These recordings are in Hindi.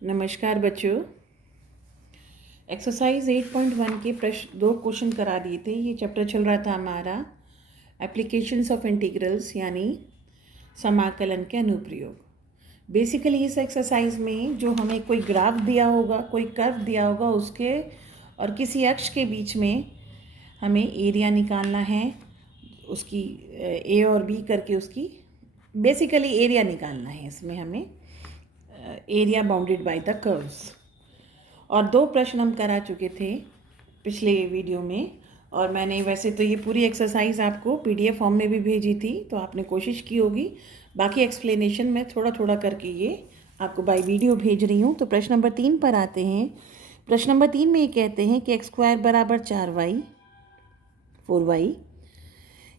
नमस्कार बच्चों। एक्सरसाइज 8.1 के प्रश्न 2 क्वेश्चन करा दिए थे। ये चैप्टर चल रहा था हमारा एप्लीकेशंस ऑफ इंटीग्रल्स यानी समाकलन के अनुप्रयोग। बेसिकली इस एक्सरसाइज में जो हमें कोई ग्राफ दिया होगा, कोई कर्व दिया होगा, उसके और किसी अक्ष के बीच में हमें एरिया निकालना है। उसकी ए और बी करके उसकी बेसिकली एरिया निकालना है। इसमें हमें area bounded by the curves. और 2 प्रश्न हम करा चुके थे पिछले वीडियो में, और मैंने वैसे तो ये पूरी एक्सरसाइज आपको पीडीएफ फॉर्म में भी भेजी थी, तो आपने कोशिश की होगी। बाकी एक्सप्लेनेशन में थोड़ा थोड़ा करके ये आपको बाय वीडियो भेज रही हूँ। तो प्रश्न नंबर 3 पर आते हैं। प्रश्न नंबर 3 में ये कहते हैं कि x² बराबर 4y 4y,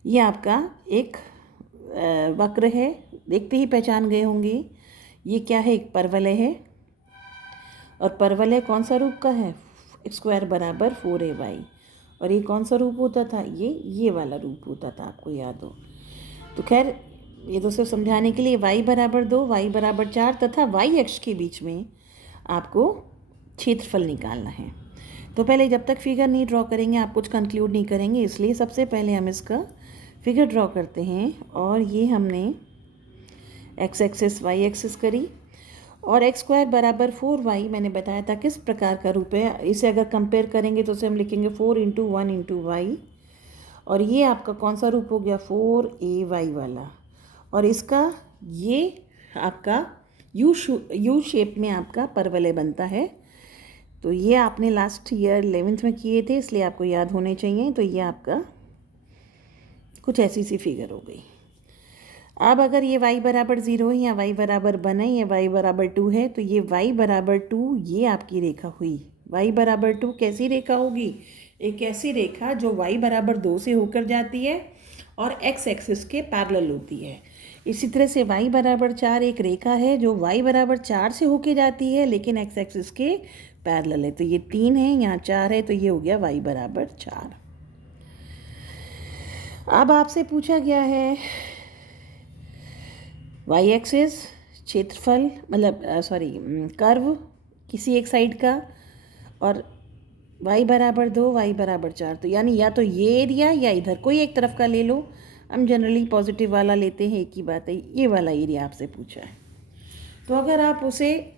ये आपका एक वक्र है। देखते ही पहचान गए होंगे ये क्या है, एक परवलय है। और परवलय कौन सा रूप का है, x² बराबर 4ay। और ये कौन सा रूप होता था, ये वाला रूप होता था, आपको याद हो तो। खैर ये तो सिर्फ समझाने के लिए। y बराबर 2, y बराबर 4 तथा y अक्ष के बीच में आपको क्षेत्रफल निकालना है। तो पहले जब तक फिगर नहीं ड्रॉ करेंगे आप कुछ कंक्लूड नहीं करेंगे, इसलिए सबसे पहले हम इसका फिगर ड्रॉ करते हैं। और ये हमने x एक्सिस y एक्सिस करी, और x² बराबर 4y मैंने बताया था किस प्रकार का रूप है। इसे अगर कंपेयर करेंगे तो उसे हम लिखेंगे 4 × 1 × y। और ये आपका कौन सा रूप हो गया, 4ay वाला। और इसका ये आपका यू शेप में आपका परवलय बनता है। तो ये आपने लास्ट ईयर 11th में किए थे, इसलिए आपको याद होने चाहिए। तो ये आपका कुछ ऐसी सी फिगर हो गई। अब अगर ये y बराबर 0 है, या y बराबर 1 है, या y बराबर 2 है, तो ये y बराबर 2 ये आपकी रेखा हुई। y बराबर 2 कैसी रेखा होगी, एक ऐसी रेखा जो y बराबर 2 से होकर जाती है और x एक्सिस के पैरेलल होती है। इसी तरह से y बराबर 4 एक रेखा है जो y बराबर 4 से होकर जाती है लेकिन x एक्सिस के पैरेलल है। तो ये 3 है, यहाँ 4 है, तो ये हो गया y बराबर 4। अब आपसे पूछा गया है y एक्सिस क्षेत्रफल, मतलब कर्व किसी एक साइड का, और y बराबर 2, y बराबर 4। तो यानी या तो ये एरिया या इधर कोई एक तरफ का ले लो। हम जनरली पॉजिटिव वाला लेते हैं, एक ही बात है। ये वाला एरिया आपसे पूछा है। तो अगर आप उसे,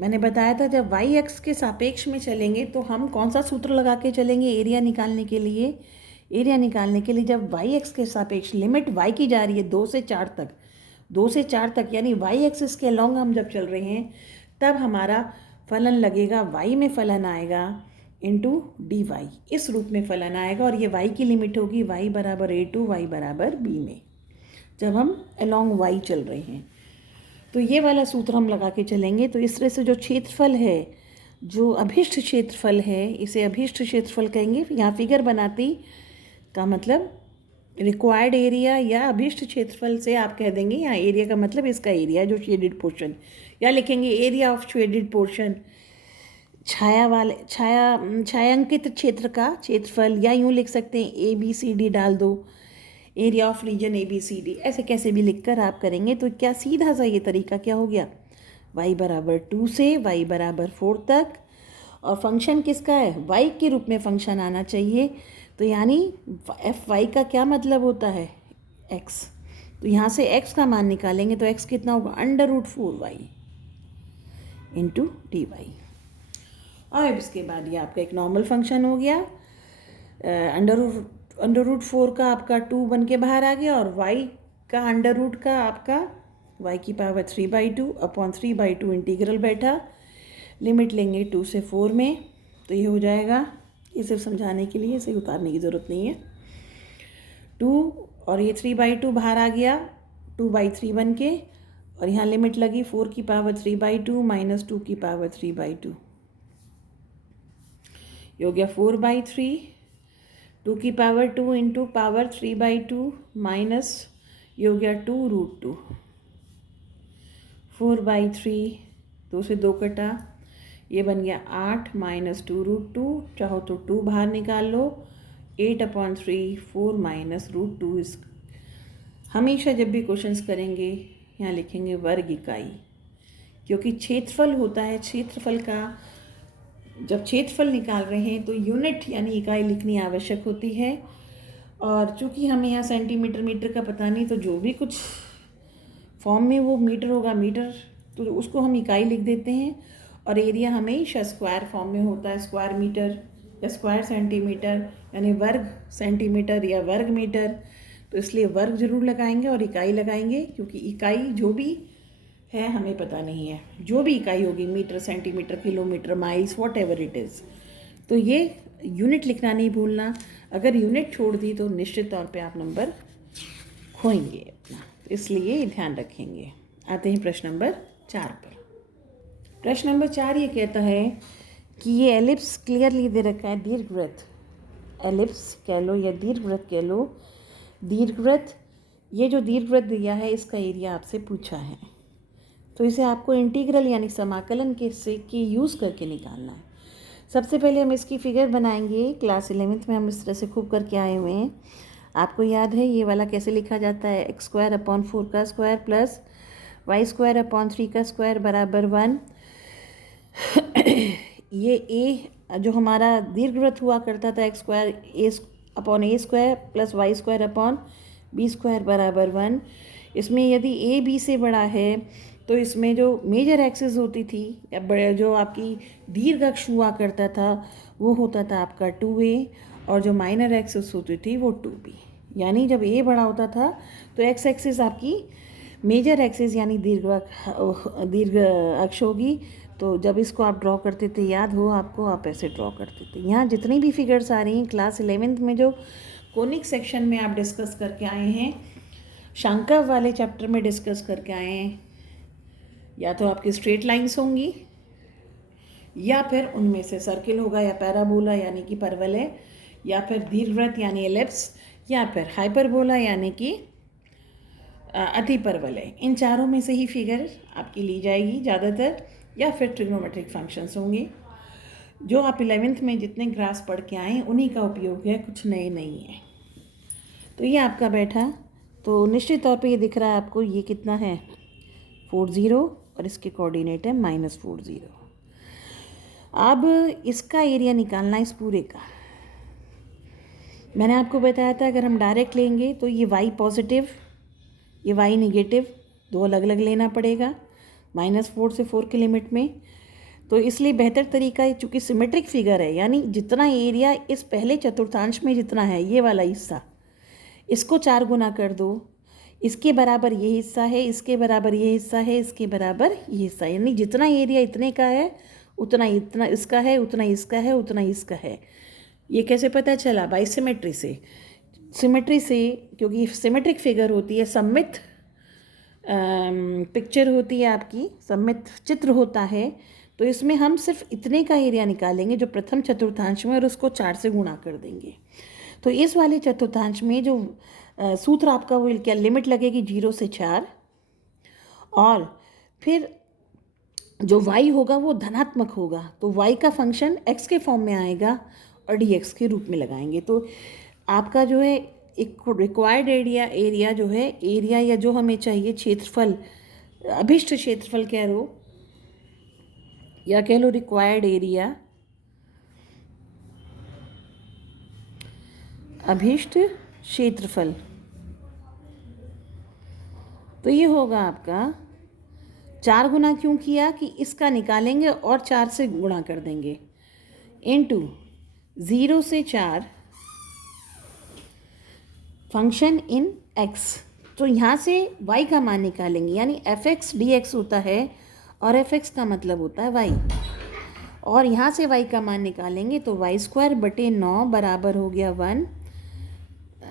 मैंने बताया था जब y एक्स के सापेक्ष में चलेंगे तो हम कौन सा सूत्र लगा के चलेंगे एरिया निकालने के लिए। एरिया निकालने के लिए जब y एक्स के सापेक्ष लिमिट y की जा रही है 2 से 4 तक, 2 से 4 तक, यानी y एक्सिस के अलॉन्ग हम जब चल रहे हैं तब हमारा फलन लगेगा, y में फलन आएगा इंटू dy, इस रूप में फलन आएगा। और ये y की लिमिट होगी y बराबर a2 y बराबर b में, जब हम अलॉन्ग y चल रहे हैं। तो ये वाला सूत्र हम लगा के चलेंगे। तो इस तरह से जो क्षेत्रफल है, जो अभिष्ट क्षेत्रफल है, इसे अभिष्ट क्षेत्रफल कहेंगे। यहाँ फिगर बनाती का मतलब रिक्वायर्ड एरिया या अभिष्ट क्षेत्रफल से आप कह देंगे यहाँ एरिया का मतलब इसका एरिया जो शेडेड पोर्शन, या लिखेंगे एरिया ऑफ शेडेड पोर्शन, छायांकित क्षेत्र का क्षेत्रफल, या यूँ लिख सकते हैं ABCD डाल दो, एरिया ऑफ रीजन ABCD, ऐसे कैसे भी लिखकर आप करेंगे। तो क्या सीधा सा ये तरीका क्या हो गया, y बराबर 2 से y बराबर 4 तक, और फंक्शन किसका है, y के रूप में फंक्शन आना चाहिए। तो यानी fy का क्या मतलब होता है, x। तो यहाँ से x का मान निकालेंगे तो x कितना होगा, √4y इंटू dy। और अब इसके बाद ये आपका एक नॉर्मल फंक्शन हो गया। √4 का आपका 2 बन के बाहर आ गया, और y का अंडर रूट का आपका y की पावर 3/2 अपॉन 3/2 इंटीग्रल बैठा। लिमिट लेंगे 2 से 4 में, तो ये हो जाएगा। ये सिर्फ समझाने के लिए, इसे उतारने की ज़रूरत नहीं है। 2 और ये 3/2 बाहर आ गया 2/3 बन के, और यहाँ लिमिट लगी 4 की पावर 3/2 माइनस 2 की पावर 3/2, ये हो गया 4/3। 2 की पावर 2 इंटू पावर 3/2 माइनस, ये हो गया 2√2। 4/3, 2 से 2 कटा, ये बन गया 8 माइनस 2√2। चाहो तो 2 बाहर निकाल लो, 8/3 4 माइनस √2। इस हमेशा जब भी क्वेश्चंस करेंगे यहाँ लिखेंगे वर्ग इकाई, क्योंकि क्षेत्रफल होता है, क्षेत्रफल का जब क्षेत्रफल निकाल रहे हैं तो यूनिट यानी इकाई लिखनी आवश्यक होती है। और चूँकि हमें यहाँ सेंटीमीटर मीटर का पता नहीं, तो जो भी कुछ फॉर्म में वो मीटर होगा, मीटर, तो उसको हम इकाई लिख देते हैं। और एरिया हमेशा स्क्वायर फॉर्म में होता है, स्क्वायर मीटर या स्क्वायर सेंटीमीटर, यानी वर्ग सेंटीमीटर या वर्ग मीटर। तो इसलिए वर्ग जरूर लगाएंगे और इकाई लगाएंगे, क्योंकि इकाई जो भी है हमें पता नहीं है, जो भी इकाई होगी, metre, centimetre, kilometre, miles, whatever it is. तो ये यूनिट लिखना नहीं भूलना। अगर यूनिट छोड़ दी तो निश्चित तौर पे आप नंबर खोएंगे अपना, तो इसलिए ध्यान रखेंगे। आते हैं प्रश्न नंबर 4 पर। प्रश्न नंबर 4 ये कहता है कि ये एलिप्स क्लियरली दे रखा है, दीर्घवृत्त, एलिप्स कह लो या दीर्घवृत्त कह लो, दीर्घवृत्त, ये जो दीर्घवृत्त दिया है इसका एरिया आपसे पूछा है। तो इसे आपको इंटीग्रल यानी समाकलन के यूज़ करके निकालना है। सबसे पहले हम इसकी फिगर बनाएंगे। क्लास 11th में हम इस तरह से खूब करके आए हुए हैं। आपको याद है ये वाला कैसे लिखा जाता है, x² / 4 का स्क्वायर प्लस y² / 3 का स्क्वायर बराबर 1। ये a जो हमारा दीर्घवृत्त हुआ करता था, x² a² plus y² / b² बराबर 1। इसमें यदि a b से बड़ा है तो इसमें जो मेजर एक्सिस होती थी या जो आपकी दीर्घ अक्ष हुआ करता था वो होता था आपका 2a, और जो माइनर एक्सिस होती थी वो 2b। यानी जब a बड़ा होता था तो x एक्सिस आपकी मेजर एक्सिस यानी दीर्घ अक्ष होगी। तो जब इसको आप ड्रॉ करते थे, याद हो आपको, आप ऐसे ड्रॉ करते थे। यहाँ जितनी भी फिगर्स आ रही हैं क्लास 11th में जो कोनिक सेक्शन में आप डिस्कस करके आए हैं, शांकव वाले चैप्टर में डिस्कस करके आए हैं, या तो आपकी स्ट्रेट लाइंस होंगी या फिर उनमें से सर्किल होगा या पैराबोला यानी कि परवलय, या फिर दीर्घवृत्त यानी एलिप्स, या फिर हाइपरबोला यानी कि अतिपरवलय। इन चारों में से ही फिगर आपकी ली जाएगी ज़्यादातर, या फिर ट्रिग्नोमेट्रिक फंक्शंस होंगे। जो आप 11th में जितने ग्राफ्स पढ़ के आए उन्हीं का उपयोग है, कुछ नए नहीं है। तो ये आपका बैठा, तो निश्चित तौर पे ये दिख रहा है आपको, ये कितना है 40, और इसके कोऑर्डिनेट है -40। अब इसका एरिया निकालना इस पूरे का। मैंने आपको बताया था अगर हम डायरेक्ट लेंगे तो ये y पॉजिटिव, ये y निगेटिव, दो अलग अलग लेना पड़ेगा -4 से 4 की लिमिट में। तो इसलिए बेहतर तरीका है, चूँकि सिमेट्रिक फिगर है, यानी जितना एरिया इस पहले चतुर्थांश में जितना है ये वाला हिस्सा, इसको 4 गुना कर दो, इसके बराबर ये हिस्सा है, इसके बराबर ये हिस्सा है, इसके बराबर ये हिस्सा, यानी जितना एरिया इतने का है उतना इतना इसका है, उतना इसका है, उतना इसका है। ये कैसे पता चला? बाई सिमेट्री से। सिमेट्री से, क्योंकि सिमेट्रिक फिगर होती है, सममित पिक्चर होती है आपकी, सममित चित्र होता है। तो इसमें हम सिर्फ इतने का एरिया निकालेंगे जो प्रथम चतुर्थांश में, और उसको 4 से गुणा कर देंगे। तो इस वाले चतुर्थांश में जो सूत्र आपका वो क्या, लिमिट लगेगी 0 से 4, और फिर जो y होगा वो धनात्मक होगा, तो y का फंक्शन x के फॉर्म में आएगा और dx के रूप में लगाएंगे। तो आपका जो है एक रिक्वायर्ड एरिया जो है, एरिया या जो हमें चाहिए क्षेत्रफल, अभिष्ट क्षेत्रफल कह लो या कह लो रिक्वायर्ड एरिया, अभिष्ट क्षेत्रफल, तो ये होगा आपका 4 गुना। क्यों किया कि इसका निकालेंगे और 4 से गुणा कर देंगे, इनटू 0 से 4 फंक्शन इन x। तो यहाँ से y का मान निकालेंगे, यानी fx dx होता है और fx का मतलब होता है y, और यहाँ से y का मान निकालेंगे तो y² / 9 बराबर हो गया 1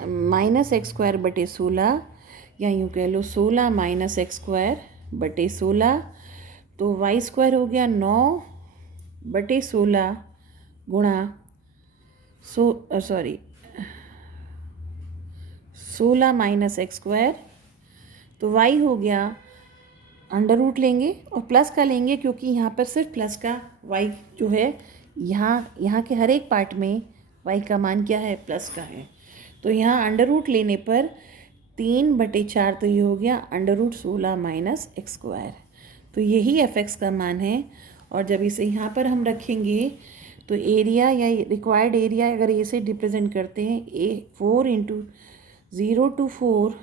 -x² / 16, या यूँ कह लो 16 - x² / 16। तो y² हो गया 9/16 गुणा 16 - x²। तो y हो गया, अंडर रूट लेंगे और प्लस का लेंगे, क्योंकि यहाँ पर सिर्फ प्लस का, y जो है यहाँ के हर एक पार्ट में y का मान क्या है, प्लस का है। तो यहाँ अंडर रूट लेने पर 3/4, तो ये हो गया अंडर रूट 16 - x²। तो यही एफ एक्स का मान है। और जब इसे यहाँ पर हम रखेंगे तो एरिया या रिक्वायर्ड एरिया अगर इसे रिप्रेजेंट करते हैं 4 × 0 to 4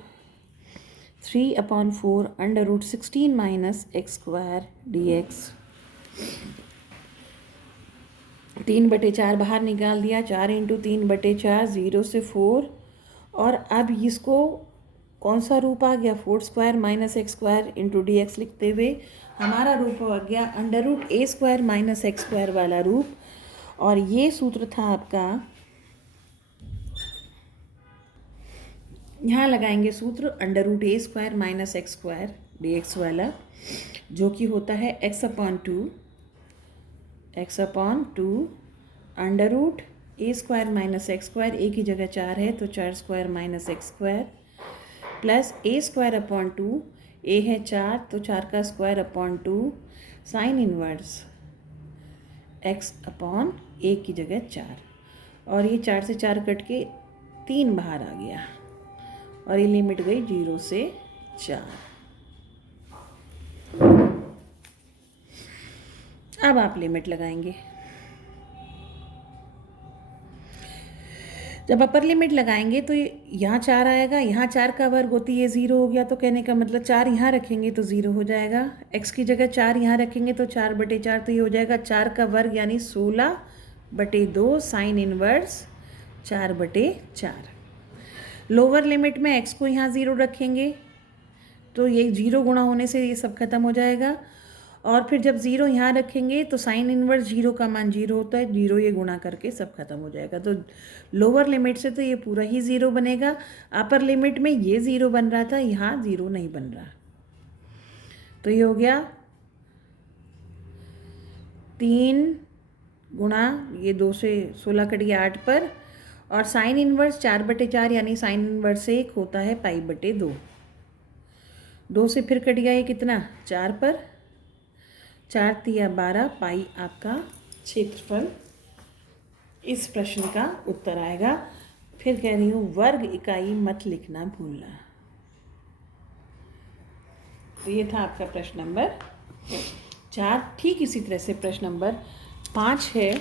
3/4 √16 - x² dx। 3/4 बाहर निकाल दिया, 4 × 3/4 0 से 4। और अब इसको कौन सा रूप आ गया, 4² - x² dx लिखते हुए हमारा रूप आ गया √a² - x² वाला रूप। और ये सूत्र था आपका, यहाँ लगाएंगे सूत्र √a² - x² dx वाला, जो कि होता है x/2 √a² - x²। a की जगह 4 है तो 4² - x² प्लस a²/2, a है 4 तो 4²/2 साइन इनवर्स x/a की जगह 4। और ये 4 से 4 कट के 3 बाहर आ गया और ये लिमिट गई 0 से 4। अब आप लिमिट लगाएंगे। जब अपर लिमिट लगाएंगे तो यहाँ 4 आएगा, यहाँ 4 का वर्ग होती है 0 हो गया, तो कहने का मतलब 4 यहाँ रखेंगे तो 0 हो जाएगा। x की जगह 4 यहाँ रखेंगे तो 4/4, तो ये हो जाएगा 4 का वर्ग यानी 16/2 साइन इनवर्स 4/4। लोअर लिमिट में x को यहाँ 0 रखेंगे तो ये 0 गुणा होने से ये सब खत्म हो जाएगा। और फिर जब 0 यहाँ रखेंगे तो साइन इनवर्स 0 का मान 0 होता है, 0 ये गुणा करके सब खत्म हो जाएगा। तो लोअर लिमिट से तो ये पूरा ही 0 बनेगा। अपर लिमिट में ये 0 बन रहा था, यहाँ 0 नहीं बन रहा। तो ये हो गया 3 गुणा ये 2 से 16 कट गया 8 पर, और साइन इनवर्स 4/4 यानी साइन इनवर्स 1 होता है π/2। 2 से फिर कट गया ये कितना, 4 पर, 4 × 12 पाई आपका क्षेत्रफल इस प्रश्न का उत्तर आएगा। फिर कह रही हूँ वर्ग इकाई मत लिखना भूलना। तो ये था आपका प्रश्न नंबर 4। ठीक इसी तरह से प्रश्न नंबर 5 है।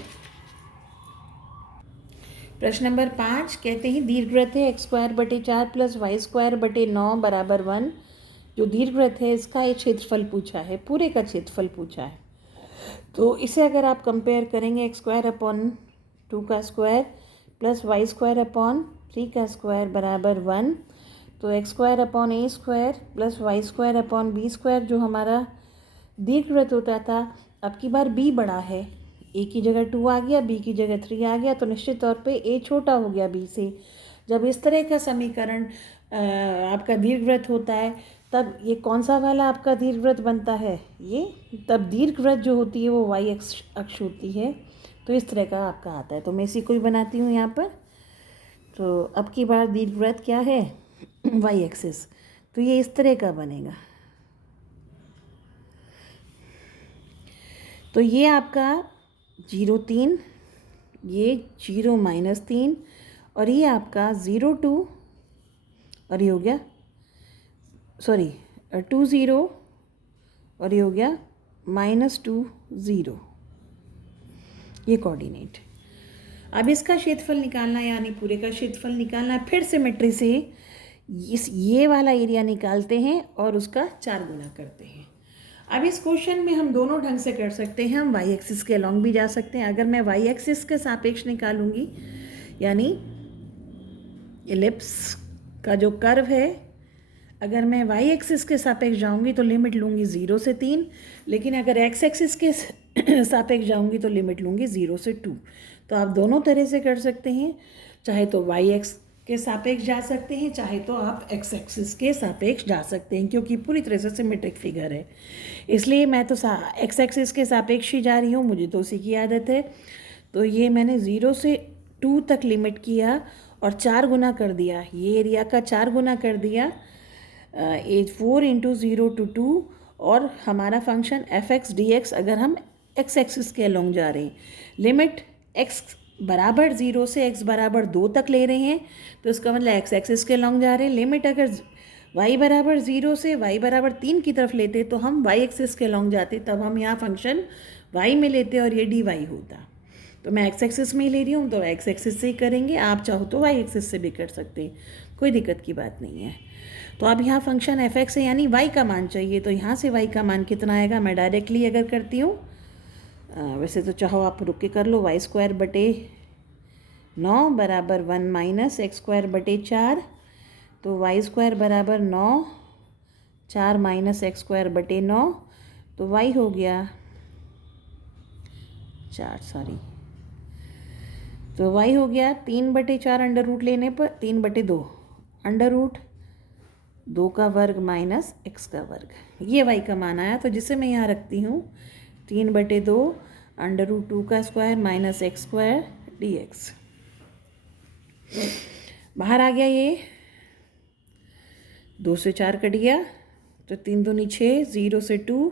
प्रश्न नंबर 5 कहते हैं दीर्घवृत्त है x²/4 + y²/9 = 1। जो दीर्घवृत्त है इसका ये क्षेत्रफल पूछा है, पूरे का क्षेत्रफल पूछा है। तो इसे अगर आप कंपेयर करेंगे x²/2 का स्क्वायर प्लस y²/3 का स्क्वायर बराबर 1, तो x²/a² प्लस y²/b² जो हमारा दीर्घवृत्त होता था, अब की बार b बड़ा है, a की जगह 2 आ गया, b की जगह 3 आ गया, तो निश्चित तौर पे a छोटा हो गया b से। जब इस तरह का समीकरण आपका दीर्घवृत्त होता है तब ये कौन सा वाला आपका दीर्घवृत्त बनता है, ये तब दीर्घवृत्त जो होती है वो y अक्ष होती है। तो इस तरह का आपका आता है। तो मैं इसी को ही बनाती हूँ यहाँ पर। तो अब की बार दीर्घवृत्त क्या है, y एक्सिस, तो ये इस तरह का बनेगा। तो ये आपका 0 3, ये 0 - 3, और ये आपका 0 2, और ये हो गया 2 0, और ये हो गया -2 0, ये कोऑर्डिनेट। अब इसका क्षेत्रफल निकालना है, यानी पूरे का क्षेत्रफल निकालना है। फिर सिमेट्री से ये वाला एरिया निकालते हैं और उसका 4 गुना करते हैं। अब इस क्वेश्चन में हम दोनों ढंग से कर सकते हैं। हम वाई एक्सिस के अलॉन्ग भी जा सकते हैं। अगर मैं वाई एक्सिस के सापेक्ष निकालूंगी, यानी एलिप्स का जो कर्व है, अगर मैं वाई एक्सिस के सापेक्ष जाऊंगी तो लिमिट लूँगी 0 से 3, लेकिन अगर एक्स एक्सिस के सापेक्ष जाऊंगी तो लिमिट लूँगी 0 से 2। तो आप दोनों तरह से कर सकते हैं, चाहे तो वाई एक्स के सापेक्ष जा सकते हैं, चाहे तो आप एक्स एक्सिस के सापेक्ष जा सकते हैं, क्योंकि पूरी तरह से सिमेट्रिक फिगर है। इसलिए मैं तो एक्स एक्सिस के सापेक्ष ही जा रही हूँ, मुझे तो उसी की आदत है। तो ये मैंने 0 से 2 तक लिमिट किया और 4 गुना कर दिया, ये एरिया का 4 गुना कर दिया, 4 × 0 to 2। और हमारा फंक्शन f(x) dx अगर हम एक्स एक्सिस के अलॉन्ग जा रहे हैं, लिमिट x बराबर 0 से x बराबर 2 तक ले रहे हैं, तो इसका मतलब एक्स एक्सिस के अलॉन्ग जा रहे हैं। लिमिट अगर y बराबर 0 से y बराबर 3 की तरफ लेते तो हम y एक्सिस के लॉन्ग जाते, तब हम यहाँ फंक्शन y में लेते और ये dy होता। तो मैं x एक्सिस में ही ले रही हूँ तो x एक्सिस से ही करेंगे, आप चाहो तो y एक्सिस से भी कर सकते हैं, कोई दिक्कत की बात नहीं है। तो अब यहाँ फंक्शन f(x) है यानी y का मान चाहिए, तो यहाँ से y का मान कितना आएगा, मैं डायरेक्टली अगर करती हूँ, वैसे तो चाहो आप रुक के कर लो, y² बटे 9 बराबर 1 माइनस x² बटे 4, तो y² बराबर 9, 4 माइनस x² बटे 9, तो y हो गया 4, सॉरी, तो y हो गया 3 बटे 4 अंडर रूट लेने पर 3 बटे 2 अंडर रूट 2 का वर्ग माइनस x का वर्ग, ये y का मान आया। तो जिसे मैं यहाँ रखती हूँ 3 बटे 2 अंडर रूट 2 का स्क्वायर माइनस x² dx, बाहर आ गया, ये 2 से 4 कट गया, तो 3 दूनी 6, 0 से 2,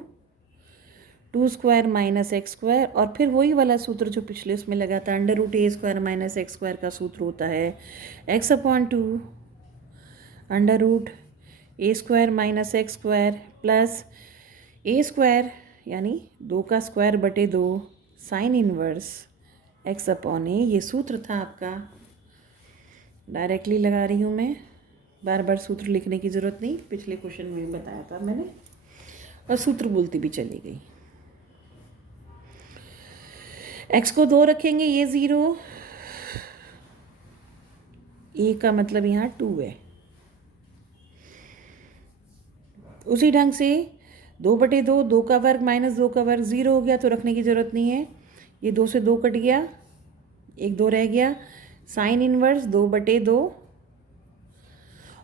2 स्क्वायर माइनस x², और फिर वही वाला सूत्र जो पिछले उसमें लगा था, under root a² minus x² का सूत्र होता है x/2 under root a² minus x² plus a² यानी 2 का स्क्वायर बटे 2 साइन इनवर्स x/a, ये सूत्र था आपका। डायरेक्टली लगा रही हूँ मैं, बार बार सूत्र लिखने की ज़रूरत नहीं, पिछले क्वेश्चन में भी बताया था मैंने, और सूत्र बोलती भी चली गई। x को 2 रखेंगे, ये 0, a का मतलब यहाँ 2 है। उसी ढंग से 2 बटे 2, 2 का वर्ग माइनस 2 का वर्ग 0 हो गया, तो रखने की ज़रूरत नहीं है, ये 2 से 2 कट गया, 1 2 रह गया, साइन इनवर्स 2 बटे 2,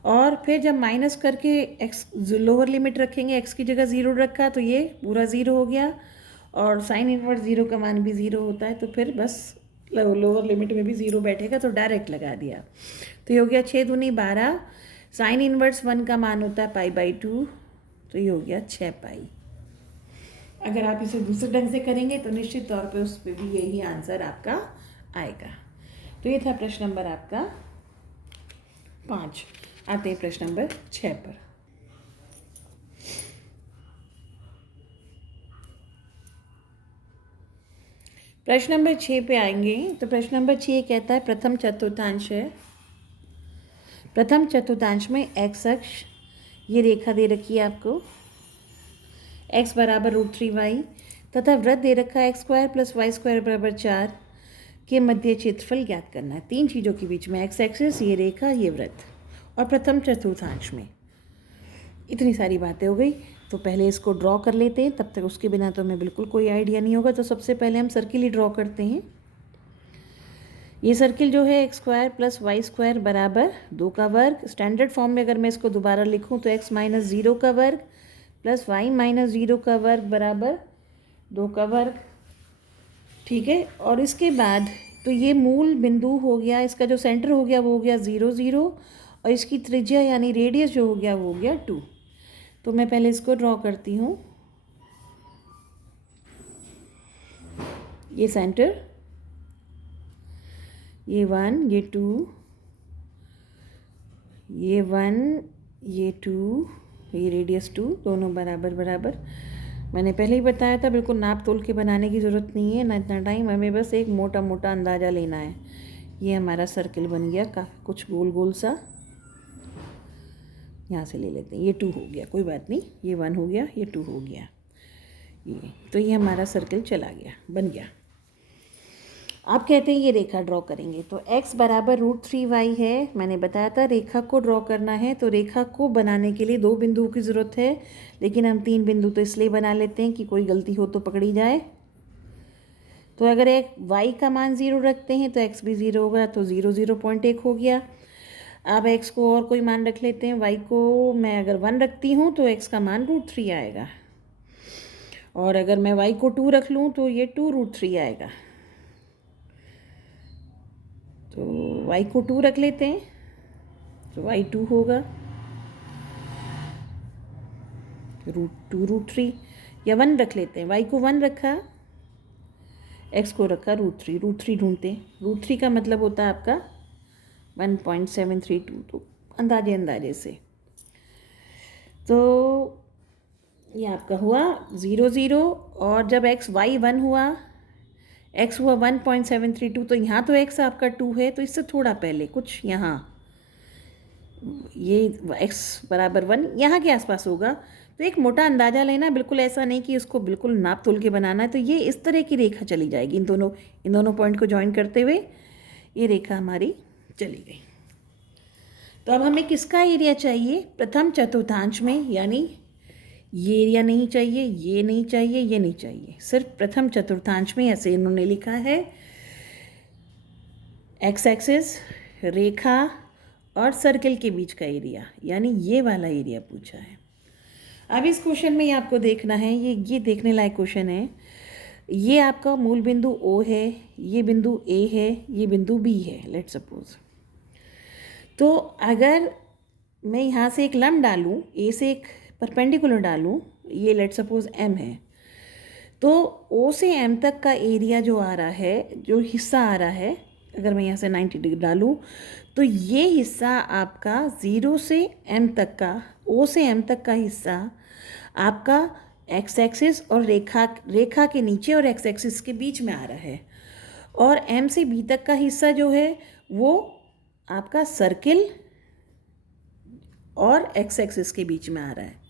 और फिर जब माइनस करके x लोअर लिमिट रखेंगे, x की जगह 0 रखा तो ये पूरा 0 हो गया, और साइन इनवर्स 0 का मान भी 0 होता है, तो फिर बस लोअर लिमिट में भी 0 बैठेगा, तो डायरेक्ट लगा दिया। तो ये हो गया 6 दूनी 12, साइन इनवर्स 1 का मान होता है π/2, तो ये हो गया 6 पाई। अगर आप इसे दूसरे ढंग से करेंगे तो निश्चित तौर पे उस पर भी यही आंसर आपका आएगा। तो ये था प्रश्न नंबर आपका 5। आते हैं प्रश्न नंबर 6 पर। प्रश्न नंबर 6 पे आएंगे। तो प्रश्न नंबर 6 कहता है प्रथम चतुर्थांश है। प्रथम चतुर्थांश में x अक्ष, ये रेखा दे रखी है आपको, x बराबर √3y तथा वृत्त दे रखा है x² प्लस y² बराबर 4 के मध्य क्षेत्रफल ज्ञात करना है। 3 चीज़ों के बीच में x एक्सिस, ये रेखा, ये वृत्त, और प्रथम चतुर्थांश में। इतनी सारी बातें हो गई, तो पहले इसको ड्रॉ कर लेते हैं, तब तक उसके बिना तो हमें बिल्कुल कोई आइडिया नहीं होगा। तो सबसे पहले हम सर्किल ही ड्रॉ करते हैं। ये सर्किल जो है x² प्लस y² बराबर 2 का वर्ग, स्टैंडर्ड फॉर्म में अगर मैं इसको दोबारा लिखूं तो x माइनस 0 का वर्ग प्लस y माइनस 0 का वर्ग बराबर 2 का वर्ग, ठीक है। और इसके बाद तो ये मूल बिंदु हो गया, इसका जो सेंटर हो गया वो हो गया 0 0, और इसकी त्रिज्या यानी रेडियस जो हो गया वो हो गया 2। तो मैं पहले इसको ड्रॉ करती हूँ। ये सेंटर, ये 1, ये 2, ये 1, ये 2, ये रेडियस 2, दोनों बराबर बराबर। मैंने पहले ही बताया था, बिल्कुल नाप तोल के बनाने की ज़रूरत नहीं है ना इतना टाइम, हमें बस एक मोटा मोटा अंदाज़ा लेना है। ये हमारा सर्किल बन गया, काफ़ी कुछ गोल गोल सा। यहाँ से ले लेते हैं, ये 2 हो गया, कोई बात नहीं, ये 1 हो गया, ये 2 हो गया, ये तो ये हमारा सर्किल चला गया, बन गया। आप कहते हैं ये रेखा ड्रॉ करेंगे, तो x बराबर √3y है। मैंने बताया था रेखा को ड्रॉ करना है, तो रेखा को बनाने के लिए 2 बिंदुओं की ज़रूरत है, लेकिन हम 3 बिंदु तो इसलिए बना लेते हैं कि कोई गलती हो तो पकड़ी जाए। तो अगर एक y का मान 0 रखते हैं तो x भी 0 होगा, तो 0 0.1 हो गया। अब x को और कोई मान रख लेते हैं, y को मैं अगर 1 रखती हूँ तो x का मान √3 आएगा, और अगर मैं y को 2 रख लूँ तो ये 2 √3 आएगा। तो y को 2 रख लेते हैं, तो y 2 होगा, √2 √3, या 1 रख लेते हैं, y को 1 रखा, x को रखा √3, √3 ढूंढते हैं। √3 का मतलब होता है आपका 1.732, तो अंदाजे से तो ये आपका हुआ 0 0, और जब x y 1 हुआ, x हुआ 1.732, तो यहाँ तो x आपका 2 है, तो इससे थोड़ा पहले कुछ यहाँ ये x बराबर 1 यहाँ के आसपास होगा। तो एक मोटा अंदाज़ा लेना, बिल्कुल ऐसा नहीं कि उसको बिल्कुल नाप तोल के बनाना है। तो ये इस तरह की रेखा चली जाएगी, इन दोनों पॉइंट को ज्वाइन करते हुए ये रेखा हमारी चली गई। तो अब हमें किसका एरिया चाहिए? प्रथम चतुर्थांश में, यानी ये एरिया नहीं चाहिए, ये नहीं चाहिए, ये नहीं चाहिए, सिर्फ प्रथम चतुर्थांश में। ऐसे इन्होंने लिखा है एक्स एक्सिस, रेखा और सर्कल के बीच का एरिया, यानी ये वाला एरिया पूछा है। अब इस क्वेश्चन में ये आपको देखना है, ये देखने लायक क्वेश्चन है। ये आपका मूल बिंदु O है, ये बिंदु A है, ये बिंदु B है, लेट सपोज। तो अगर मैं यहाँ से एक लंब डालूँ, A से एक परपेंडिकुलर डालूँ, ये लेट सपोज M है, तो O से M तक का एरिया जो आ रहा है, जो हिस्सा आ रहा है, अगर मैं यहाँ से 90 डिग्री डालूँ, तो ये हिस्सा आपका 0 से M तक का, O से M तक का हिस्सा आपका एक्स एक्सिस और रेखा के नीचे और एक्स एक्सिस के बीच में आ रहा है, और M से B तक का हिस्सा जो है वो आपका सर्किल और एक्स एक्सिस के बीच में आ रहा है।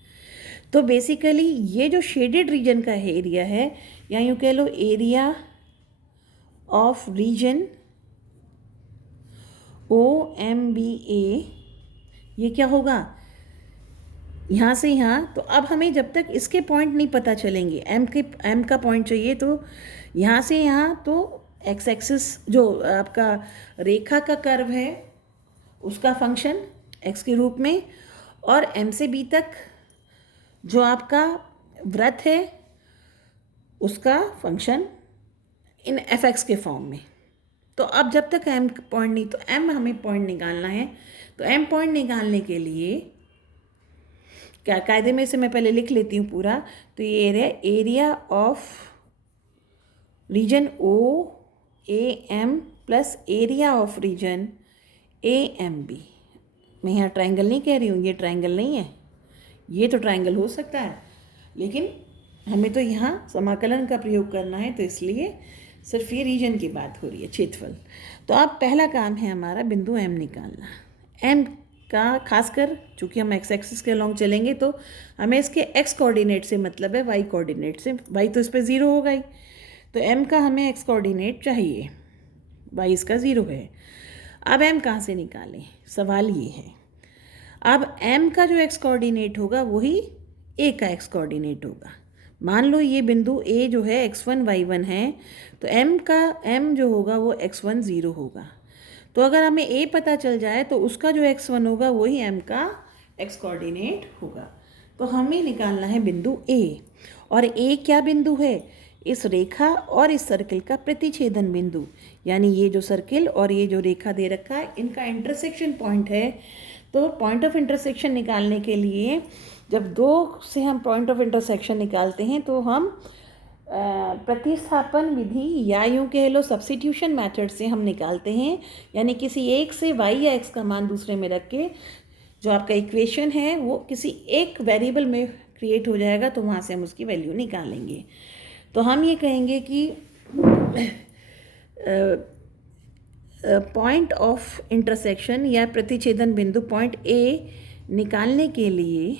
तो बेसिकली ये जो शेडेड रीजन का एरिया है, या यूँ कह लो एरिया ऑफ रीजन OMBA, ये क्या होगा? यहाँ से यहाँ। तो अब हमें जब तक इसके पॉइंट नहीं पता चलेंगे, M का पॉइंट चाहिए, तो यहाँ से यहाँ तो एक्स एक्सिस जो आपका रेखा का कर्व है उसका फंक्शन x के रूप में, और M से B तक जो आपका वृत्त है उसका फंक्शन इन fx के फॉर्म में। तो अब जब तक M पॉइंट नहीं, तो M हमें पॉइंट निकालना है। तो M पॉइंट निकालने के लिए क्या कायदे में से मैं पहले लिख लेती हूँ पूरा। तो ये area of region OAM plus area of region AMB। मैं यहाँ ट्रायंगल नहीं कह रही हूँ, ये ट्रायंगल नहीं है, ये तो ट्रायंगल हो सकता है, लेकिन हमें तो यहाँ समाकलन का प्रयोग करना है, तो इसलिए सिर्फ ये रीजन की बात हो रही है, क्षेत्रफल। तो अब पहला काम है हमारा बिंदु M निकालना। M का खासकर चूँकि हम एक्स एक्सिस के अलॉन्ग चलेंगे, तो हमें इसके एक्स कोऑर्डिनेट से मतलब है, वाई कोऑर्डिनेट से। वाई तो इस पर 0 होगा ही, तो M का हमें एक्स कोऑर्डिनेट चाहिए, वाई इसका 0 है। अब M कहाँ से निकालें, सवाल ये है। अब M का जो एक्स कोऑर्डिनेट होगा वही A का एक्स कोऑर्डिनेट होगा। मान लो ये बिंदु A जो है x1 y1 है, तो M जो होगा वो x1 0 होगा। तो अगर हमें A पता चल जाए तो उसका जो x1 होगा वही M का एक्स कोऑर्डिनेट होगा। तो हमें निकालना है बिंदु A, और A क्या बिंदु है? इस रेखा और इस सर्किल का प्रतिच्छेदन बिंदु, यानी ये जो सर्किल और ये जो रेखा दे रखा है इनका इंटरसेक्शन पॉइंट है। तो पॉइंट ऑफ इंटरसेक्शन निकालने के लिए जब दो से हम पॉइंट ऑफ इंटरसेक्शन निकालते हैं तो हम प्रतिस्थापन विधि या यूँ कह लो सब्स्टिट्यूशन मेथड से हम निकालते हैं, यानी किसी एक से y या x का मान दूसरे में रख के जो आपका इक्वेशन है वो किसी एक वेरिएबल में क्रिएट हो जाएगा, तो वहाँ से हम उसकी वैल्यू निकालेंगे। तो हम ये कहेंगे कि पॉइंट ऑफ इंटरसेक्शन या प्रतिच्छेदन बिंदु पॉइंट A निकालने के लिए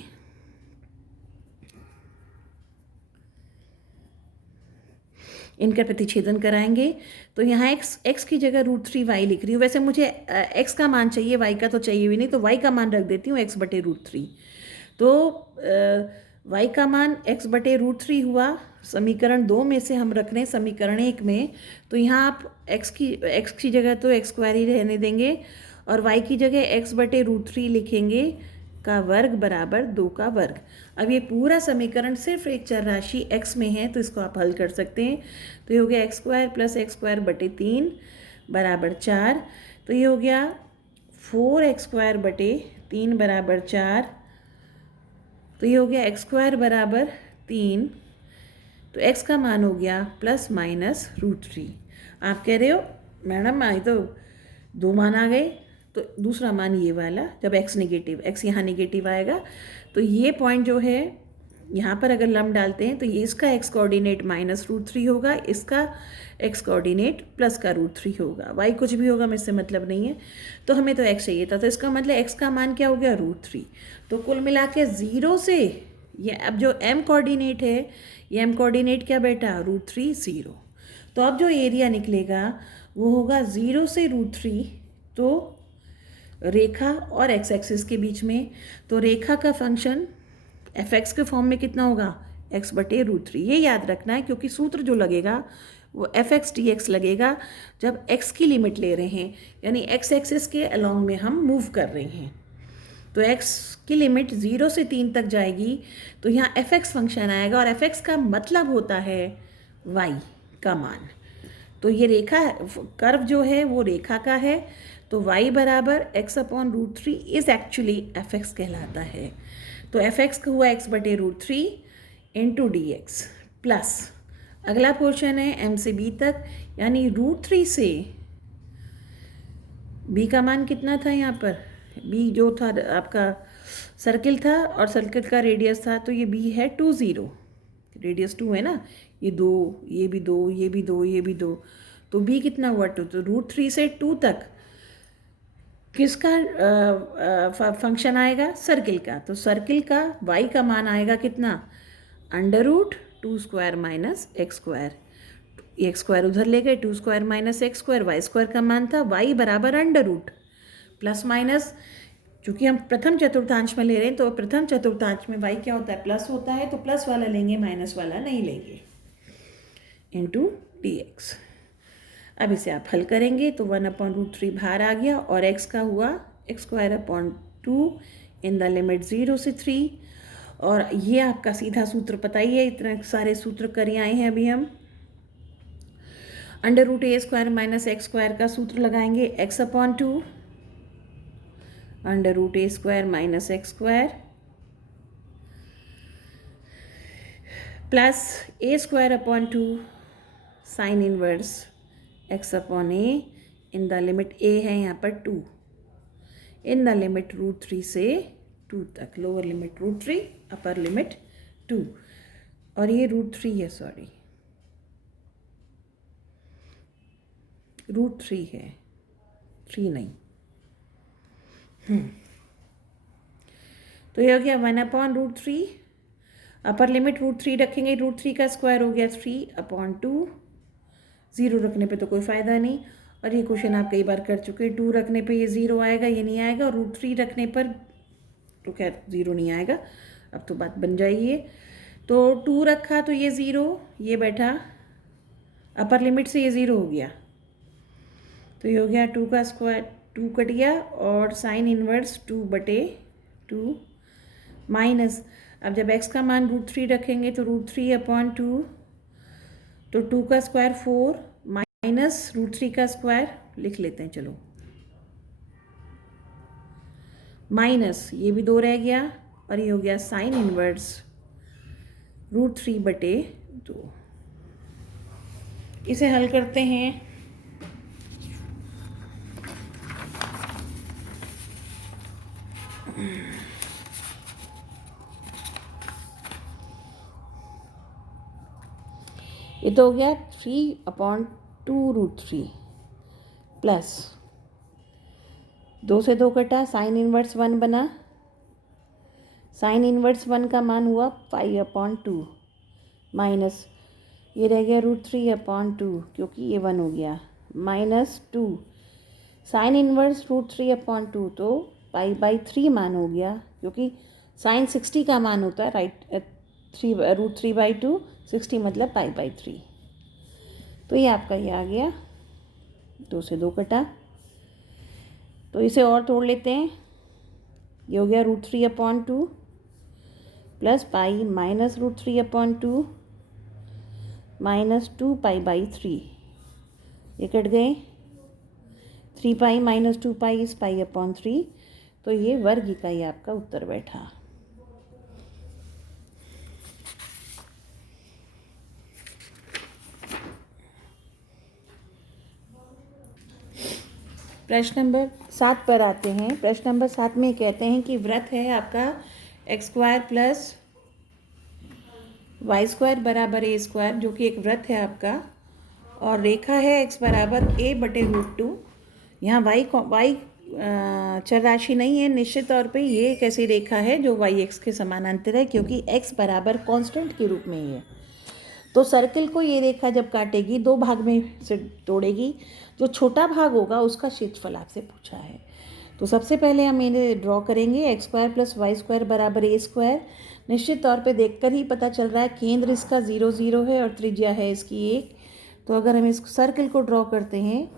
इनका प्रतिच्छेदन कराएंगे। तो यहाँ x की जगह √3y लिख रही हूँ। वैसे मुझे x का मान चाहिए, y का तो चाहिए भी नहीं, तो y का मान रख देती हूँ x/√3। तो y का मान x/√3 हुआ। समीकरण 2 में से हम रख रहे हैं समीकरण 1 में, तो यहाँ आप x की जगह तो x² ही रहने देंगे, और y की जगह x/√3 लिखेंगे का वर्ग बराबर 2 का वर्ग। अब ये पूरा समीकरण सिर्फ एक चर राशि x में है, तो इसको आप हल कर सकते हैं। तो ये हो गया x² + x²/3 बराबर 4। तो ये हो गया 4x²/3 बराबर 4। तो ये हो गया x² बराबर 3। तो x का मान हो गया ±√3। आप कह रहे हो मैडम आई तो 2 मान आ गए, तो दूसरा मान ये वाला, जब x नेगेटिव, x यहाँ नेगेटिव आएगा तो ये पॉइंट जो है यहाँ पर अगर लम्ब डालते हैं तो ये इसका x कोऑर्डिनेट -√3 होगा, इसका x कोऑर्डिनेट प्लस का √3 होगा। y कुछ भी होगा, मुझसे मतलब नहीं है। तो हमें तो x चाहिए था, तो इसका मतलब x का मान क्या हो गया, √3। तो कुल मिला के 0 से ये अब जो m कोऑर्डिनेट है, ये m कोऑर्डिनेट क्या बेटा, √3 0। तो अब जो एरिया निकलेगा वो होगा 0 से √3, तो रेखा और x एक्सिस के बीच में, तो रेखा का फंक्शन fx के फॉर्म में कितना होगा, x/√3। ये याद रखना है, क्योंकि सूत्र जो लगेगा वो fx dx लगेगा जब x की लिमिट ले रहे हैं, यानी x एक्सिस के अलोंग में हम मूव कर रहे हैं। तो x की लिमिट 0 से 3 तक जाएगी तो यहाँ fx फंक्शन आएगा, और fx का मतलब होता है y का मान। तो ये रेखा कर्व जो है वो रेखा का है, तो y बराबर x/√3 इज़ एक्चुअली fx कहलाता है। तो fx का हुआ x/√3 इंटू dx प्लस अगला पोर्शन है m से b तक, यानी √3 से b का मान कितना था यहाँ पर, b जो था आपका सर्किल था और सर्किल का रेडियस था, तो ये b है 2 0, रेडियस 2 है ना, ये 2, ये भी 2, ये भी 2, ये भी 2, तो b कितना हुआ 2। तो √3 से 2 तक किसका फंक्शन आएगा, सर्किल का। तो सर्किल का y का मान आएगा कितना, √2² - x²। x² उधर ले गए, 2² - x², y² का मान था y बराबर √ प्लस माइनस, चूँकि हम प्रथम चतुर्थांश में ले रहे हैं तो प्रथम चतुर्थांश में y क्या होता है, प्लस होता है, तो प्लस वाला लेंगे, माइनस वाला नहीं लेंगे, इंटू dx। अब इसे आप हल करेंगे तो 1/√3 बाहर आ गया, और x का हुआ x²/2 इन द लिमिट 0 से 3। और ये आपका सीधा सूत्र पता ही है, इतने सारे सूत्र कर आए हैं अभी हम। √a² - x² का सूत्र लगाएंगे, x/2 √a² - x² plus a²/2 sine inverse x/a in the limit a है यहाँ पर 2, इन द लिमिट √3 से 2 तक, लोअर लिमिट √3, अपर लिमिट 2, और ये √3 है, सॉरी √3 है, 3 नहीं। तो ये हो गया 1/√3, अपर लिमिट √3 रखेंगे, √3 का स्क्वायर हो गया 3/2, 0 रखने पे तो कोई फ़ायदा नहीं, और ये क्वेश्चन आप कई बार कर चुके हैं। 2 रखने पे ये 0 आएगा, ये नहीं आएगा, और √3 रखने पर तो खैर 0 नहीं आएगा। अब तो बात बन जाएगी ये। तो 2 रखा तो ये 0, ये बैठा अपर लिमिट से, ये 0 हो गया, तो ये हो गया 2 का स्क्वायर, 2 कट गया, और साइन इनवर्स 2/2 माइनस, अब जब x का मान √3 रखेंगे तो √3/2, तो 2 का स्क्वायर 4 माइनस √3 का स्क्वायर लिख लेते हैं, चलो माइनस, ये भी 2 रह गया, और ये हो गया साइन इनवर्स √3/2। इसे हल करते हैं, ये तो हो गया 3/2√3 प्लस 2 से 2 कटा, साइन इनवर्स 1 बना, साइन इनवर्स 1 का मान हुआ 5/2 माइनस, ये रह गया √3/2 क्योंकि ये 1 हो गया, माइनस 2 साइन इनवर्स √3/2, तो π/3 मान हो गया, क्योंकि साइन 60 का मान होता है, राइट, √3/2 60 मतलब π/3। तो ये आपका ये आ गया, 2 से 2 कटा, तो इसे और तोड़ लेते हैं, ये हो गया √3/2 प्लस पाई माइनस √3/2 माइनस 2 π/3, ये कट गए, 3 - 2 इस π/3, तो ये वर्ग इकाई आपका उत्तर बैठा। प्रश्न नंबर 7 पर आते हैं। प्रश्न नंबर 7 में कहते हैं कि वृत्त है आपका x square plus y square बराबर ए स्क्वायर, जो कि एक वृत्त है आपका, और रेखा है एक्स बराबर ए बटे रूट टू। यहाँ वाई चर राशि नहीं है, निश्चित तौर पे ये एक ऐसी रेखा है जो वाई एक्स के समानांतर है, क्योंकि एक्स बराबर कांस्टेंट के रूप में ही है। तो सर्किल को ये रेखा जब काटेगी, दो भाग में से तोड़ेगी, जो छोटा भाग होगा उसका क्षेत्रफल आपसे पूछा है। तो सबसे पहले हम इन्हें ड्रॉ करेंगे। X square plus y square बराबर ए स्क्वायर। निश्चित तौर पे देखकर ही पता चल रहा है, केंद्र इसका 0 0 है और त्रिज्या है इसकी 1। तो अगर हम इस सर्किल को ड्रॉ करते हैं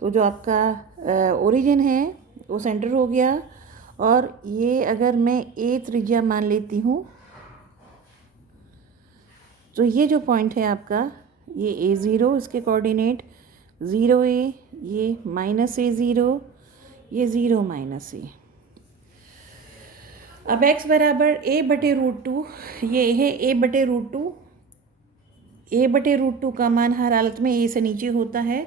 तो जो आपका ओरिजिन है वो सेंटर हो गया, और ये अगर मैं ए त्रिज्या मान लेती हूँ तो ये जो पॉइंट है आपका, ये A0, इसके कोऑर्डिनेट 0A, ये -A0, ये 0 -A। अब x बराबर a बटे रूट टू, ये है a बटे रूट टू। a बटे रूट टू का मान हर हालत में a से नीचे होता है,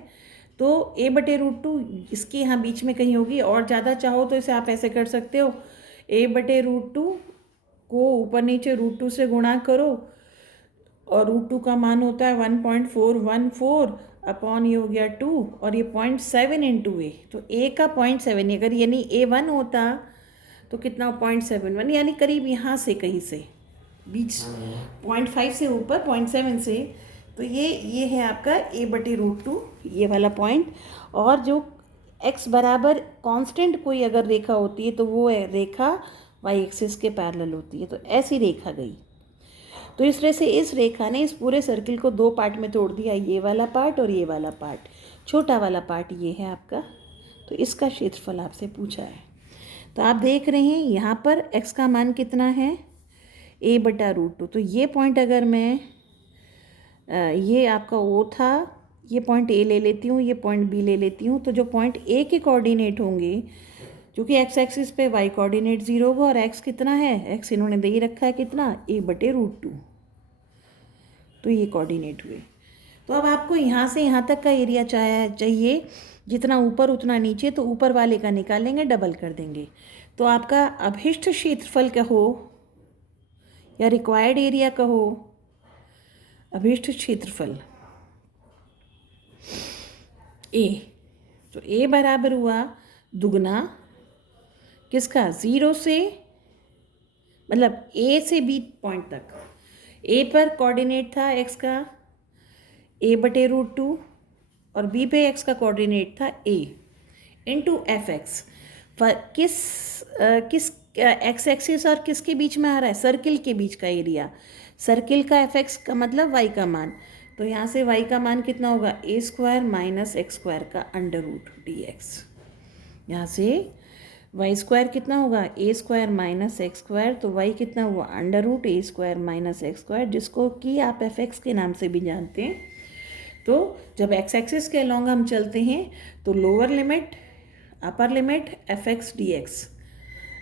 तो a बटे रूट टू इसके यहाँ बीच में कहीं होगी। और ज़्यादा चाहो तो इसे आप ऐसे कर सकते हो, a बटे रूट टू को ऊपर नीचे रूट टू से गुणा करो, और रूट टू का मान होता है 1.414 अपॉन ये हो गया 2, और ये 0.7 इंटू ए। तो ए का 0.7, अगर यानी A1 होता तो कितना 0.71, यानी करीब यहाँ से कहीं से बीच 0.5 से ऊपर 0.7 से। तो ये है आपका a बटे रूट टू, ये वाला पॉइंट। और जो x बराबर कांस्टेंट कोई अगर रेखा होती है तो वो है रेखा y एक्सिस के पैरेलल होती है। तो ऐसी रेखा गई। तो इस तरह से इस रेखा ने इस पूरे सर्किल को दो पार्ट में तोड़ दिया, ये वाला पार्ट और ये वाला पार्ट। छोटा वाला पार्ट ये है आपका, तो इसका क्षेत्रफल आपसे पूछा है। तो आप देख रहे हैं यहाँ पर x का मान कितना है, a बटा रूट टू। तो ये पॉइंट अगर मैं ये आपका O था, ये पॉइंट A ले लेती हूँ, ये पॉइंट B ले लेती हूँ, तो जो पॉइंट A के कोऑर्डिनेट होंगे, क्योंकि x एक्सिस पे y कोऑर्डिनेट 0 होगा, और x कितना है, x इन्होंने दे ही रखा है कितना, a बटे रूट टू। तो ये कोऑर्डिनेट हुए। तो अब आपको यहाँ से यहाँ तक का एरिया चाहिए, जितना ऊपर उतना नीचे, तो ऊपर वाले का निकालेंगे, डबल कर देंगे। तो आपका अभिष्ट क्षेत्रफल कहो या रिक्वायर्ड एरिया कहो, अभिष्ट क्षेत्रफल A, तो A बराबर हुआ दुगना किसका, 0 से, मतलब A से B पॉइंट तक। A पर कोऑर्डिनेट था x का a बटे रूट टू, और B पे x का कोऑर्डिनेट था a इंटू एफ एक्स। किस x एक्सिस और किसके बीच में आ रहा है, सर्किल के बीच का एरिया। सर्किल का एफ एक्स का मतलब y का मान। तो यहाँ से y का मान कितना होगा, a square minus x square का अंडर रूट dx। यहाँ से वाई स्क्वायर कितना होगा, ए स्क्वायर माइनस एक्स स्क्वायर, तो वाई कितना हुआ, अंडर रूट ए स्क्वायर माइनस एक्स स्क्वायर, जिसको कि आप एफ एक्स के नाम से भी जानते हैं। तो जब एक्स एक्सिस के अलॉन्ग हम चलते हैं तो lower limit upper limit F x D x,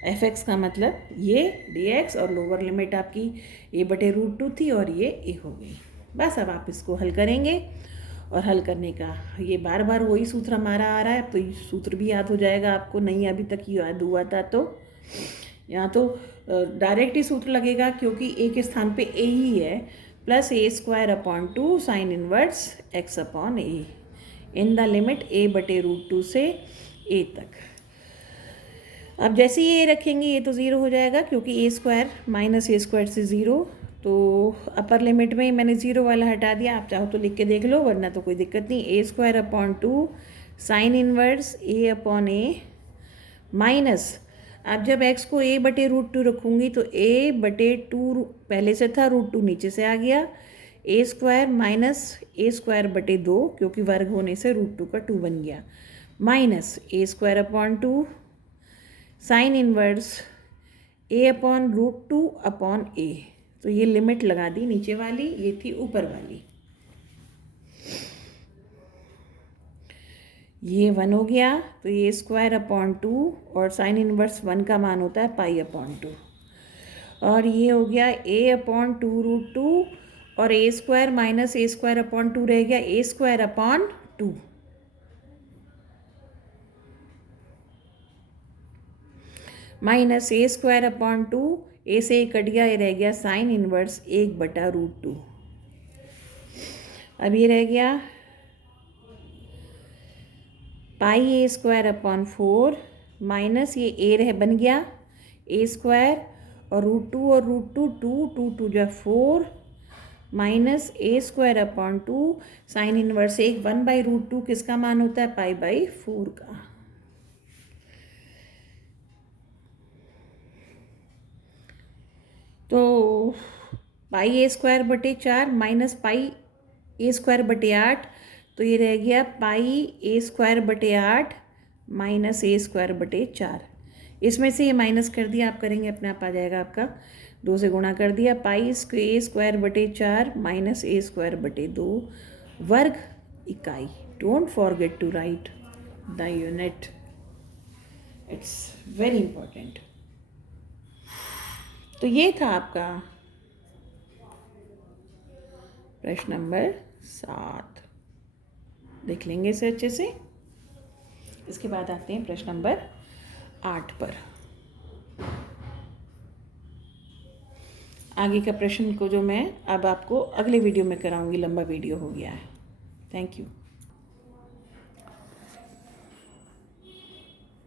F x का मतलब ये डी एक्स, और लोअर लिमिट आपकी ए बटे रूट टू थी और ये ए हो गई। बस अब आप इसको हल करेंगे, और हल करने का ये बार बार वही सूत्र हमारा आ रहा है, तो ये सूत्र भी याद हो जाएगा आपको, नहीं अभी तक याद हुआ था तो यहाँ तो डायरेक्ट ही सूत्र लगेगा, क्योंकि ए के स्थान पे ए ही है, plus a square upon 2 sine inverse x upon a in the limit a बटे रूट टू से ए तक। अब जैसे ही ये रखेंगे ये तो 0 हो जाएगा, क्योंकि ए स्क्वायर माइनस ए स्क्वायर से 0। तो अपर लिमिट में मैंने 0 वाला हटा दिया, आप चाहो तो लिख के देख लो, वरना तो कोई दिक्कत नहीं। ए स्क्वायर अपॉन 2 साइन इनवर्स ए अपॉन ए माइनस, अब जब x को a बटे रूट टू रखूँगी तो a बटे 2 पहले से था, रूट टू नीचे से आ गया, a square minus a square बटे 2, क्योंकि वर्ग होने से रूट टू का 2 बन गया, minus a square upon 2 sine inverse a upon root two upon a। तो ये लिमिट लगा दी नीचे वाली, ये थी ऊपर वाली, ये 1 हो गया, तो ये स्क्वायर अपॉन 2, और साइन इनवर्स 1 का मान होता है पाई अपॉन 2, और ये हो गया a अपॉन 2 रूट टू, और ए square minus a square upon 2 रह गया a square upon 2। Minus a square upon 2, ए से ए कट गया, ये रह गया साइन इनवर्स 1/√2। अब ये रह गया पाई ए स्क्वायर अपॉन 4 माइनस ये ए रह बन गया ए स्क्वायर और √2 और √2 2 जा 4 minus a square upon 2 sine inverse 1/√2 किसका मान होता है? π/4 का। तो पाई ए स्क्वायर बटे 4 माइनस पाई ए स्क्वायर बटे 8, तो ये रह गया पाई ए स्क्वायर बटे 8 माइनस ए स्क्वायर बटे 4। इसमें से ये माइनस कर दिया, आप करेंगे अपने आप आ जाएगा आपका, 2 से गुणा कर दिया, पाई ए स्क्वायर बटे 4 माइनस ए स्क्वायर बटे 2 वर्ग इकाई। Don't forget to write the unit, it's very important. तो ये था आपका प्रश्न नंबर 7। देख लेंगे इसे अच्छे से। इसके बाद आते हैं प्रश्न नंबर 8 पर। आगे का प्रश्न को जो मैं अब आपको अगले वीडियो में कराऊंगी, लंबा वीडियो हो गया है। Thank you.